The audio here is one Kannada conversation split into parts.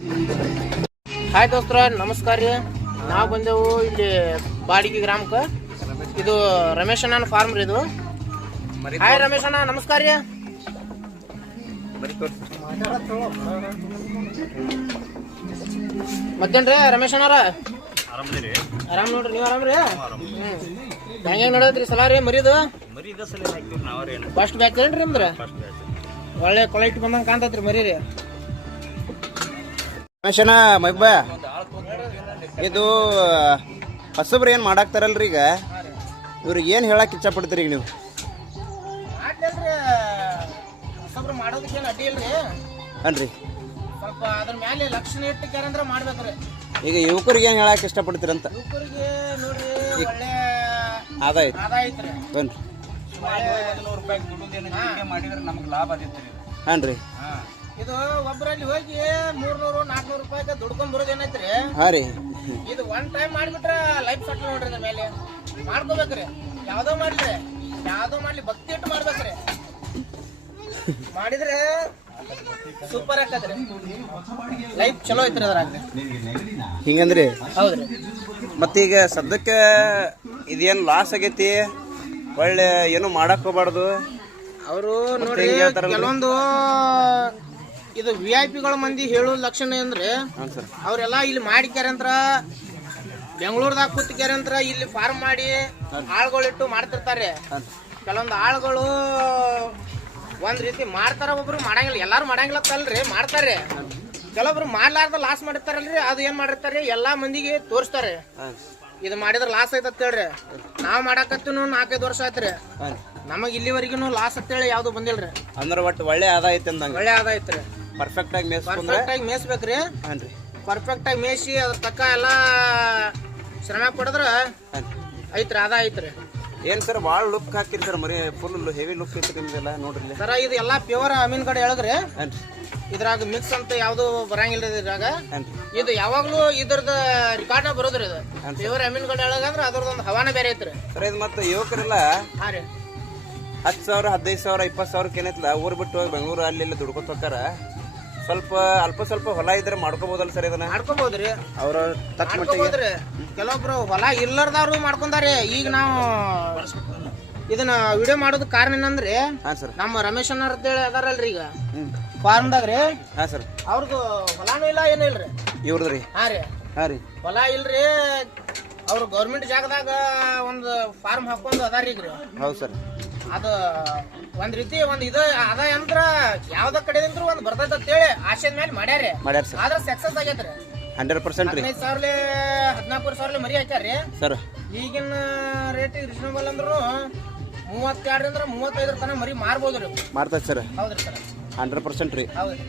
ಹಾಯ್ ದೋಸ್ತರ ನಮಸ್ಕಾರ ರೀ. ನಾವು ಬಂದೆವು ಇಲ್ಲಿ ಬಾಡಿಗೆ ಗ್ರಾಮಕ್ಕೆ. ಇದು ರಮೇಶ್ ಅಣ್ಣನ ಫಾರ್ಮ್ ರೀ ಇದು. ಹಾಯ್ ರಮೇಶ್ ಅಣ್ಣ ನಮಸ್ಕಾರ ರೀ. ಮತ್ತೇನ್ರಿ ರಮೇಶ್ ಅಣ್ಣಾರ ಆರಾಮ್ ನೋಡ್ರಿ, ನೀವು ಆರಾಮ್ರಿ? ಹೆಂಗ ನೋಡತ್ರಿ ಸಲ ರೀ ಮರಿದು? ಫಸ್ಟ್ ಬ್ಯಾಚ್ ಏನ್ರಿ ನಿಮ್ದ್ರ? ಒಳ್ಳೆ ಕ್ವಾಲಿಟಿ ಬಂದಂಗ ಕಾಣ್ತತ್ರಿ ಮರಿ ರೀ. ರಮೇಶನ ಮಗ್ಬ ಇದು ಹೊಸಬ್ರು ಏನು ಮಾಡಾಕ್ತಾರಲ್ರಿ ಈಗ, ಇವ್ರಿಗೆ ಏನು ಹೇಳಕ್ ಇಚ್ಛ ಪಡ್ತೀರಿ ಈಗ ನೀವು? ಹೊಸಬ್ರು ಮಾಡೋದಕ್ಕೇನು ಅಡ್ಡಿ ಇಲ್ರಿ ಅನ್ರಿ, ಸ್ವಲ್ಪ ಅದ್ರ ಮೇಲೆ ಲಕ್ಷಣ ಇಟ್ಟು ಕೇರಂದ್ರ ಮಾಡ್ಬೇಕ್ರಿ. ಈಗ ಯುವಕರಿಗೆ ಏನು ಹೇಳಕ್ ಇಷ್ಟಪಡ್ತೀರಂತ? ಯುವಕರಿಗೆ ನೋಡ್ರಿ ಒಳ್ಳೆ ಆದಾಯ ಐತ್ರಿ. ಬನ್ರಿ ಮಾಡಿದ್ರೆ ನಮ್ಗೆ ಲಾಭ ಆಗೈತ್ರಿ. ಹಾನ್ರಿ, ಇದು ಒಬ್ಬರಲ್ಲಿ ಹೋಗಿ 300-400 ರೂಪಾಯಿಗೆ ದುಡ್ಕೊಂಡ್ ಬರೋದು ಏನೈತ್ರಿ? ಹಾ ರೀ, ಇದು ಒನ್ ಟೈಮ್ ಮಾಡ್ಬಿಟ್ರ ಲೈಫ್ ಸೆಟ್ಲ್ ನೋಡ್ರಿ. ಅದ್ರ ಮೇಲೆ ಮಾಡ್ಕೋಬೇಕ್ರಿ. ಯಾವ್ದೋ ಮಾಡ್ಲಿ ಭಕ್ತಿ ಇಟ್ಟು ಮಾಡ್ಬೇಕ್ರಿ. ಮಾಡಿದ್ರೆ ಸೂಪರ್ ಆಕತ್ರಿ, ಲೈಫ್ ಚಲೋ ಐತ್ರಿ ಅದ್ರಾಗ. ಹಿಂಗಂದ್ರಿ? ಹೌದ್ರಿ. ಮತ್ತೀಗ ಸದ್ಯಕ್ಕೆ ಇದೇನು ಲಾಸ್ ಆಗೈತಿ, ಒಳ್ಳೆ ಏನು ಮಾಡಕ್ ಹೋಗ್ಬಾರ್ದು ಅವರು ನೋಡ್ರಿ. ಕೆಲವೊಂದು ಇದು VIP ಗಳ ಮಂದಿ ಹೇಳೋ ಲಕ್ಷಣ ಅಂದ್ರೆ ಅವ್ರೆಲ್ಲ ಇಲ್ಲಿ ಮಾಡಿಕ್ಯಾರಂತ್ರ, ಬೆಂಗಳೂರದಾಗ ಕೂತ್ಕ್ಯಾರಂತ್ರ ಇಲ್ಲಿ ಫಾರ್ಮ್ ಮಾಡಿ ಆಳುಗಳಿಟ್ಟು ಮಾಡ್ತಿರ್ತಾರೆ. ಕೆಲವೊಂದು ಆಳುಗಳು ಒಂದ್ ರೀತಿ ಮಾಡ್ತಾರ, ಒಬ್ರು ಮಾಡಂಗಿಲ್ಲ. ಎಲ್ಲಾರು ಮಾಡಂಗಿಲ್ಲ ಅಲ್ರಿ, ಮಾಡ್ತಾರೆ. ಕೆಲವೊಬ್ರು ಮಾಡ್ಲಾರ್ದ ಲಾಸ್ ಮಾಡಿರ್ತಾರಲ್ರಿ, ಅದು ಏನ್ ಮಾಡಿರ್ತಾರೆ ಎಲ್ಲಾ ಮಂದಿಗೆ ತೋರಿಸ್ತಾರೆ. ಇದು ಮಾಡಿದ್ರೆ ಲಾಸ್ ಐತತ್ ಹೇಳ್ರಿ. ನಾವ್ ಮಾಡಾಕತ್ತೀನು 4-5 ವರ್ಷ ಆಯ್ತ್ರಿ, ನಮಗ್ ಇಲ್ಲಿವರೆಗೂ ಲಾಸ್ ಅಂತೇಳಿ ಯಾವ್ದು ಬಂದಿಲ್ರಿ. ಅಂದ್ರೆ ಒಟ್ಟು ಒಳ್ಳೆ ಆದಾಯ ಐತೆ ಅಂದಂಗ? ಒಳ್ಳೆ ಆದಾಯ ಐತ್ರಿ. ಪರ್ಫೆಕ್ಟ್ ಆಗಿ ಮೇಯಿಸ್ಬೇಕ್ರಿ. ಪರ್ಫೆಕ್ಟ್ ಆಗಿ ಮೇಯಿಸಿ ಅದ್ರ ತಕ್ಕ ಎಲ್ಲಾ ಶ್ರಮ ಪಡೆದ್ರ ಐತ್ರಿ, ಆದಾಯ ಐತ್ರಿ. ಏನ್ ಸರ್ ಭಾಳ ಲುಕ್ ಹಾಕಿರಿ ಸರ್, ಮರಿ ಫುಲ್ ಹೆವಿ ಲುಕ್ ಐತ್ರಿ ನಿಮ್ದೆಲ್ಲ ನೋಡ್ರಿ ಸರ. ಇದು ಎಲ್ಲಾ ಪ್ಯೂರ್ ಅಮೀನ್ ಕಡೆ ಎಳಗ್ರಿ. ಇದ್ರಾಗ ಮಿಕ್ಸ್ ಅಂತ ಯಾವ್ದು ಬರಂಗಿಲ್ಲ ಇದ್ರಾಗ. ಇದು ಯಾವಾಗ್ಲೂ ಇದ್ರದ ರಿಕಾರ್ಡ್ ಬರೋದ್ರಿ. ಇದು ಪ್ಯೂರ್ ಅಮೀನ್ ಕಡೆ ಎಳಗಂದ್ರ ಅದ್ರದೊಂದು ಹವಾನ ಬೇರೆ ಐತ್ರಿ ಸರ್. ಇದು ಮತ್ತೆ ಯುವಕರೆಲ್ಲ 10,000 15,000 20,000 ಏನೈತಲ್ಲ ಊರ್ ಬಿಟ್ಟು ಹೋಗಿ ಬೆಂಗಳೂರು ಅಲ್ಲಿ ದುಡ್ಕೊತ ಹೋಗ್ತಾರ. ಸ್ವಲ್ಪ ಹೊಲ ಇದ್ರೆ ಮಾಡ್ಕೋಬಹುದಲ್ಲ ಸರ್? ಇದನ್ನ ಮಾಡ್ಕೋಬಹುದ್ರಿ, ಅವ್ರ ತಕ್ಕ ಮಟ್ಟಿಗೆ. ಕೆಲವೊಬ್ರು ಹೊಲ ಇಲ್ಲರ್ದವ್ರು ಮಾಡ್ಕೊಂಡಾರೆ. ಈಗ ನಾವು ಇದನ್ನ ವಿಡಿಯೋ ಮಾಡೋದ್ ಕಾರಣ ಏನಂದ್ರಿ, ನಮ್ಮ ರಮೇಶ್ ಅಣ್ಣ ಅಂತೇಳಿ ಅದಾರಲ್ರಿ ಈಗ ಫಾರ್ಮ್ದಾಗ್ರಿ. ಹಾ ಸರ್, ಅವ್ರದ್ದು ಹೊಲಾನು ಇಲ್ಲ ಏನು ಇಲ್ರಿ ಇವ್ರದ್ರಿ? ಹಾ ರೀ, ಹೊಲ ಇಲ್ರಿ. ಅವ್ರು ಗೌರ್ಮೆಂಟ್ ಜಾಗದಾಗ ಒಂದು ಫಾರ್ಮ್ ಹಾಕೊಂಡು ಅದಾರಿ ಈಗ. ಹೌದು ಸರ್. ಅದು ಒಂದ್ ರೀತಿ ಒಂದ್ ಇದು ಆದಾಯ ಅಂದ್ರ ಯಾವ್ದ ಕಡೆ ಒಂದ್ ಬರ್ತೈತೆ ಅಂತೇಳಿ ಆಶೆ ಮೇಲೆ ಮಾಡ್ಯಾರ ಸರ್. ಆದ್ರ ಸಕ್ಸಸ್ ಆಗೈತ್ರಿ 100% ರೀ. 15,000-14,000 ಮರಿ ಹಾಕ್ಯಾರ್ರಿ ಸರ್. ಈಗಿನ ರೇಟ್ ರೀಸನಬಲ್ ಅಂದ್ರು 32-35 ತನಕ ಮರಿ ಮಾರ್ಬೋದ್ರಿ. ಮಾರ್ತೈತಿ ಸರ್? ಹೌದ್ರಿ ಸರ್, 100% ರೀ. ಹೌದ್ರಿ.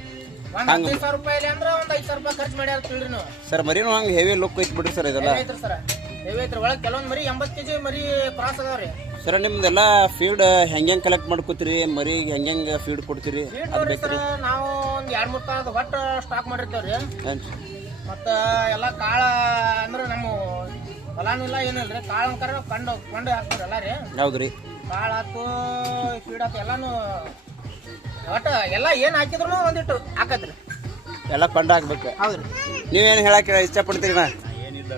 ಒಂದ್ 15,000 ರೂಪಾಯಿ ಅಂದ್ರ ಒಂದ್ 5,000 ರೂಪಾಯಿ ಖರ್ಚು ಮಾಡ್ಯಾರ ತಿಳ್ರಿ ನೀವು ಸರ್. ಮರಿನೂ ಹಂಗ ಹೆವಿ ಲುಕ್ ಐತಿ ಬಿಡ್ರಿ ಸರ್. ಇದೆಲ್ಲ ಐತ್ರಿ ಸರ್, ಹೆವಿ ಐತ್ರಿ. ಒಳಗ್ ಕೆಲವೊಂದ್ ಮರಿ 80 kg ಮರಿ ಕ್ರಾಸ್ ಅದಾವ್ರಿ ಸರ್. ನಿಮ್ದೆಲ್ಲ ಫೀಡ್ ಹೆಂಗ್ ಕಲೆಕ್ಟ್ ಮಾಡ್ಕೋತೀರಿ? ಮರಿ ಹೆಂಗ್ ಫೀಡ್ ಕೊಡ್ತೀರಿ? ನಾವು ಒಂದ್ 2-3 ತರದ ಒಟ್ಟ ಸ್ಟಾಕ್ ಮಾಡಿರ್ತೇವ್ರಿ. ಮತ್ತ ಎಲ್ಲಾ ಕಾಳ ಅಂದ್ರ ನಮ್ಮ ಹೊಲಾನು ಇಲ್ಲ ಏನಿಲ್ರಿ. ಕಾಳ ಅಂಕಾರ ಕೊಂಡು ಹಾಕ್ತಾರ ಎಲ್ಲ ರೀ. ಹೌದ್ರಿ, ಕಾಳ ಹಾಕು ಫೀಡ್ ಹಾಕು ಎಲ್ಲಾನು ಒಟ್ಟ ಎಲ್ಲಾ ಏನ್ ಹಾಕಿದ್ರು ಒಂದಿಟ್ಟು ಹಾಕತ್ರಿ. ಎಲ್ಲ ಕೊಂಡು ಹಾಕ್ಬೇಕು. ಹೌದ್ರಿ. ನೀವೇನ್ ಹೇಳಕ್ ಇಷ್ಟ ಪಡ್ತೀರಿ? ಏನಿಲ್ಲ